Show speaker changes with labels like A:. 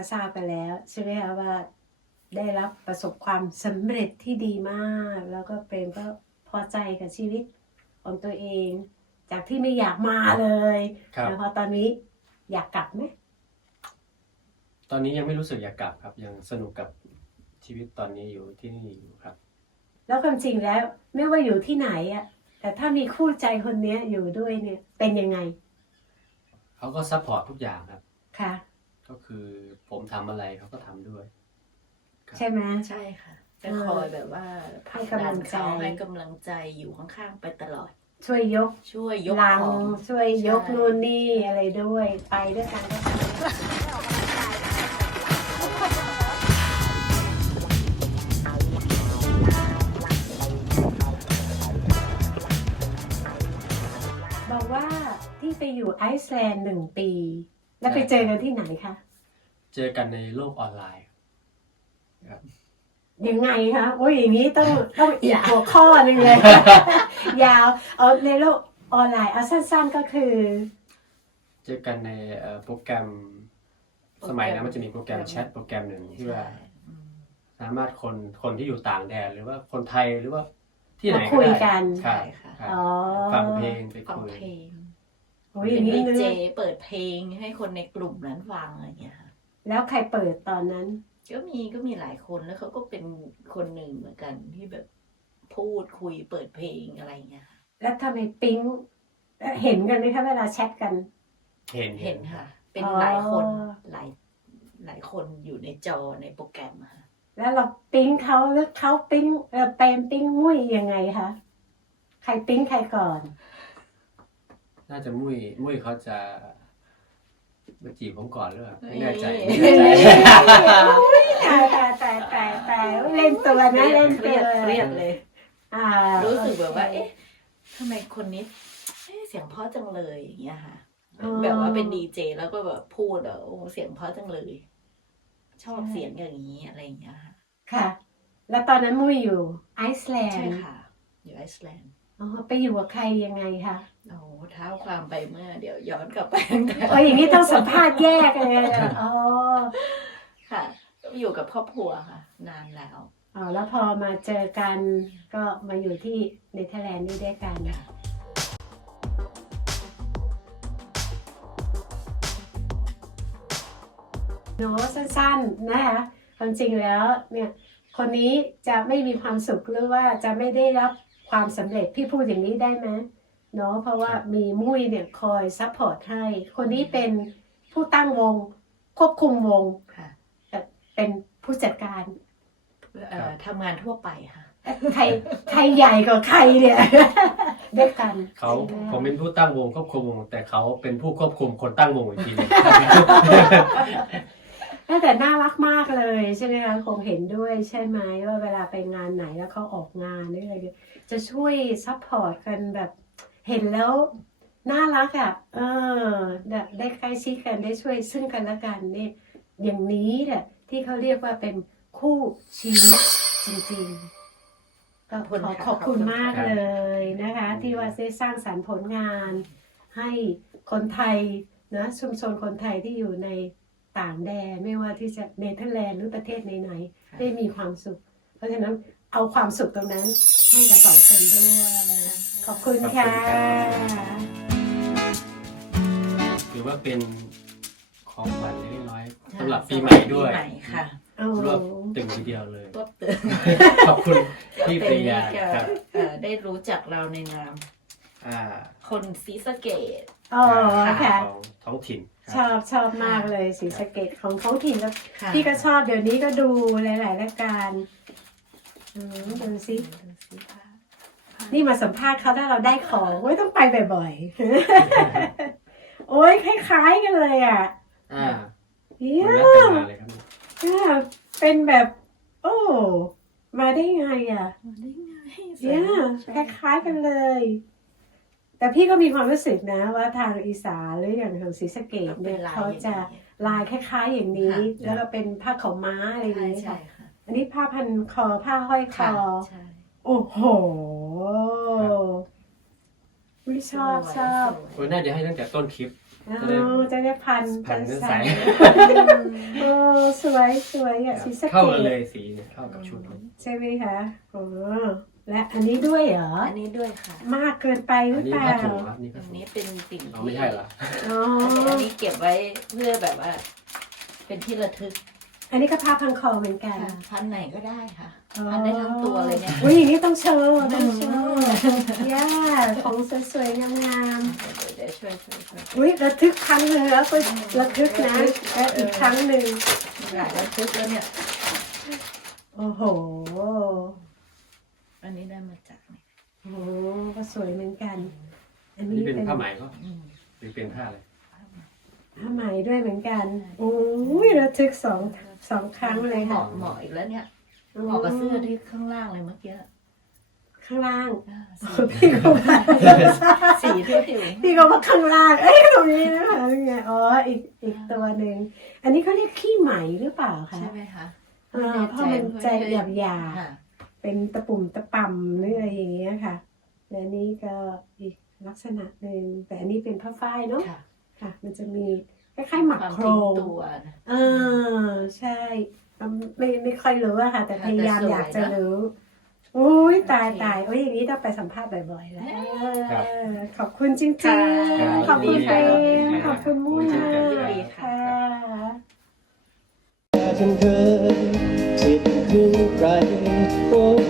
A: ทราบไปแล้วใช่ไหมคะว่าได้รับประสบความสำเร็จที่ดีมาก แล้วก็เป็นก็พอใจกับชีวิตของตัวเอง จากที่ไม่อยากมาเลยแล้วพอตอนนี้อยากกลับไหม
B: ตอนนี้ยังไม่รู้สึกอยากกลับครับยังสนุกกับชีวิตตอนนี้อยู่ที่นี่อยู่ครับ
A: แล้วความจริงแล้วไม่ว่าอยู่ที่ไหนอะแต่ถ้ามีคู่ใจคนนี้อยู่ด้วยเนี่ยเป็นยังไง
B: เขาก็ซัพพอร์ตทุกอย่างครับ
A: ค่ะ
B: ก็คือผมทำอะไรเขาก็ทำด้วย
A: ใช่ไหม
C: ใช่ค่ะจะคอยแบบว่าผลักดันเขาให้กำลังใจอยู่ข้างๆไปตลอด
A: ช่วยยก
C: ช่วยยก
A: ลัง
C: ของ
A: ช่วยยกนู่นนี่อะไรด้วยไปด้วยกันก็บอกว่าที่ไปอยู่ไอซ์แลนด์1 ปี แล้วไปเจอกันที่ไหนคะ
B: เจอกันในโลกออนไลน์ครับ
A: ยังไงคะโอ้ยอย่างนี้ต้องอีกหัวข้อหนึงเลย ยาวเอาในโลกออนไลน์เอาสั้นๆก็คือ
B: เจอกันในโปรแกรมสมัยนั้นมันจะมีโปรแกรมแชทโปรแกรมหนึ่งที่ว่าสามารถคนที่อยู่ต่างแดนหรือว่าคนไทยหรือว่าที่ไหนก็ได้
A: คุยกัน
B: ครับ
A: อ๋อ
B: ฟังเพลงไป
C: ฟัง
B: คุย
C: เพลง
A: โอ้ยอ
C: เป็
A: ย่านงนี้
C: ดี
A: นึก
C: เจเปิดเพลงให้คนในกลุ่มนั้นฟังอะไรอย่างเงี้ยค่ะ
A: แล้วใครเปิดตอนนั้น
C: ก็มีหลายคนแล้วเขาก็เป็นคนหนึ่งเหมือนกันที่แบบพูดคุยเปิดเพลงอะไรอย่างเงี้ยค่ะ
A: แล้วทำไมปิ๊งเห็นกันไหมคะเวลาแชทกัน
C: เห็นค่ะ เป็น
A: อ๋อ
C: หลายคนหลายคนอยู่ในจอในโปรแกรมอะค่ะ
A: แล้วเราปิ๊งเขาหรือเขาปิ๊งเปรมปิ๊งมุ้ยยังไงคะใครปิ๊งใครก่อน
B: น่าจะมุ้ยเขาจะมาจีบผมก่อนหรือเปล่าไม่แน่ใจ
A: แต่เล่นตัวนะเล่น
C: เค
A: ตั
C: รี
A: วย
C: ดเครียดเลย รู้สึกแบบว่า
A: โอค
C: เอ๊ะทำไมคนนี้เสียงเพราะจังเลยอย่างเงี้ยค่ะ
A: อ๋อ
C: แบบว่าเป็นดีเจแล้วก็แบบพูดโอ้เสียงเพราะจังเลย ชอบเสียงอย่างนี้อะไรอย่างเงี้ยค่ะ
A: ค่ะ แล้วตอนนั้นมุ้ยอยู่ไอซ์แลน
C: ใช่
A: ด์
C: ค่ะ อยู่ไอซ์แลนด์
A: อ๋อไปอยู่กับใครยังไงคะ
C: โอ้เท้าความไปเมื่อเดี๋ยวย้อนกลับไปตั้งแต่
A: โอ้ยอย่างนี้ต้องสัมภาษณ์แยกเลยอะอ๋อ
C: ค่ะอยู่กับครอบครัวค่ะ นานแล้ว
A: อ๋อแล้วพอมาเจอกันก็มาอยู่ที่เนเธอร์แลนด์นี่ด้วยกัน โน้สั้นๆนะคะความจริงแล้วเนี่ยคนนี้จะไม่มีความสุขหรือว่าจะไม่ได้รับความสำเร็จพี่พูดอย่างนี้ได้ไหมเนาะเพราะว่ามีมุ้ยเนี่ยคอยซัพพอร์ตให้คนนี้เป็นผู้ตั้งวงควบคุมวง
C: ค่ะ
A: เป็นผู้จัดการ
C: ทำงานทั่วไปค่ะ
A: ใครใหญ่กว่าใครเนี่ย ด้วยกัน
B: เขาผมเป็นผู้ตั้งวงควบคุมวงแต่เขาเป็นผู้ควบคุมคนตั้งวงอีกทีหนึง
A: แต่น่ารักมากเลยใช่ไหมคะคงเห็นด้วยใช่ไหมว่าเวลาไปงานไหนแล้วเขาออกงานหรืออะไรเนี่ยจะช่วยซัพพอร์ตกันแบบเห็นแล้วน่ารักอ่ะได้ใกล้ชิดกันได้ช่วยซึ่งกันและกันเนี่ยอย่างนี้แหละที่เขาเรียกว่าเป็นคู่ชีวิตจริงๆก็ขอบคุณมากเลยนะคะ ที่ว่าได้สร้างสรรค์ผลงานให้คนไทยนะชุมชนคนไทยที่อยู่ในต่างแดนไม่ว่าที่จะเนเธอร์แลนด์หรือประเทศไหนๆได้มีความสุข เพราะฉะนั้นเอาความสุขตรงนั้นให้กับสองคนด้วยขอบคุณค่ะ
B: ถือว่าเป็นของขวัญเล็กน้อยสำหรับปีใหม่ด้วย
C: ปีใหม่ค่ะ
B: รวบตึงทีเดียวเลย
C: รวบตึง
B: ขอบคุณพี่ปริยา
C: เป็น
B: ครับ
C: ได้รู้จักเราในนาม
B: อ่า
C: คนศรีสะเกษ
A: อ๋อค่ะ
B: ของท้องถิ่นค
A: ช
B: รับ
A: อบมากเลยสีสะเกตของท้องถิ่นแล้ว
C: ค่ะ
A: พี่ก็ชอบเดี๋ยวนี้ก็ดูหลายๆรายการดูสิ
C: ดูสิค่ะ
A: นี่มาสัมภาษณ์เขาถ้าเราได้ของโอ้ยต้องไปบ่อยๆ โอ้ยคล้ายๆกันเลยอ่ะ
B: อ่า
A: เยี่ย
B: มันน่าจะ
A: ม
B: มาเลยครับ
A: เป็นแบบ โอ้มาได้ไงอ่ะ
C: ได้ไง
A: เนี่ยคล้ายๆกันเลย แต่พี่ก็มีความรู้สึกนะว่าทางอีสานหรืออย่างทางศรีสะเกษเนี่ยเขาจะลายคล้ายๆอย่างนี้ แล้วก็เป็นผ้าขาวม้าอะไรอย่าง
C: ใช่
A: นี้
C: ใช่
A: ค่ะ
C: ค่ะ
A: อันนี้ผ้าพันคอผ้าห้อยค
C: ค่ะ
A: อ
C: ใช่
A: โอ้โหวิชอบ
B: โอ้ยน่าจะให้ตั้งแต่ต้นคลิป
A: จะได้พัน
B: พันเนื้อใส
A: โอ้สวยสวยอ่ะสีสะ
B: เข้า
A: เก
B: กันเล
A: ด
B: ยสีเนี่ยเข้ากับชุด
A: ใช่ไหมคะโอ้และอันนี้ด้วยเหรอ
C: อันนี้ด้วยค่ะ
A: มากเกินไปห
B: อั
A: รื
B: น
A: อ
B: นี้
A: เปล่า
B: ผ้าถุงครับนี่
C: อั
B: ผ้าน ถุง
C: นี้เป็นสิ่ง
B: เอา
C: ที่
B: ไม่ใช่เหรอ
A: อ๋อ
C: อันนี้เก็บไว้เพื่อแบบว่า เป็นที่ระทึก
A: อันนี้ก็ผ้าพันคอเหมือนกัน
C: ค่ะพันไหนก็ได้ค่ะ
A: อ๋อ
C: พันได้ทั้งตัวเลยเนี่ย
A: อุ้ยอย่างนี้ต้องโชว์ต้องโชว์ย่าของสวยๆงาม
C: เดี๋ยวช่วย
A: ๆอุ้ยระทึกครั้งหนึ่งแล้วก็ระทึกนะและอีกครั้งหนึ่ง
C: หลายระทึกแล้วเนี่ย
A: โอ้โห
C: อันนี้ได้มาจากนี่
A: โอ้โหก็สวยเหมือนกัน อัน
B: อัน
A: นี้
B: นี้เป็น
A: เป็น
B: ผ้าไหมก็
C: อืม
B: หรือเป็นผ้าอะไร
A: ผ้าไหมด้วยเหมือนกันโอ้ยระทึกสองครั้งเลย
C: เห
A: ค่ะ
C: มาะอีกแล้วเนี่ยเหมาะกับเสื้อที่ข้างล่างเลยเมื่อกี้
A: ข้างล่าง
C: อ่า
A: พี่ก็ว่า
C: สีที่ผิว
A: พี่ก็ว่าข้างล่าง เอ้ยตรงนี้นะคะนี่ไงอ๋ออีกตัวหนึ่งอันนี้เขาเรียกขี้ไหมหรือเปล่าคะ
C: ใช่ไหมคะ
A: เพราะมันใจหยาบ
C: ค่ะ
A: ๆเป็นตะปุ่มตะป่ำหรืออะไรอย่างเงี้ยค่ะและนี่ก็อีกลักษณะหนึ่งแต่อันนี้เป็นผ้าฝ้ายเนาะ
C: ค่ะ
A: ค่ะ มันจะมีคล้ายๆหมัก
C: ความ
A: โคร
C: ทิ้ง
A: ง
C: ตัวนะ
A: ใช่ไม่ค่อยรู้อะค่ะ แต่พ
C: แต่
A: ยายาม
C: สวย
A: อยากจะ
C: เนอะ
A: รู้อุ้ยตายโอ้ยอย่างนี้ต้องไปสัมภาษณ์บ่อยๆแล้วขอบคุณจริง
C: ค่ะ
A: ๆขอบคุณเฟรมขอบคุณมุ่น
C: ยิ
A: มาน
C: ดี
A: ก
C: ค่ะ
A: ค่ะ
D: จนเคยคิดคือใครโอ้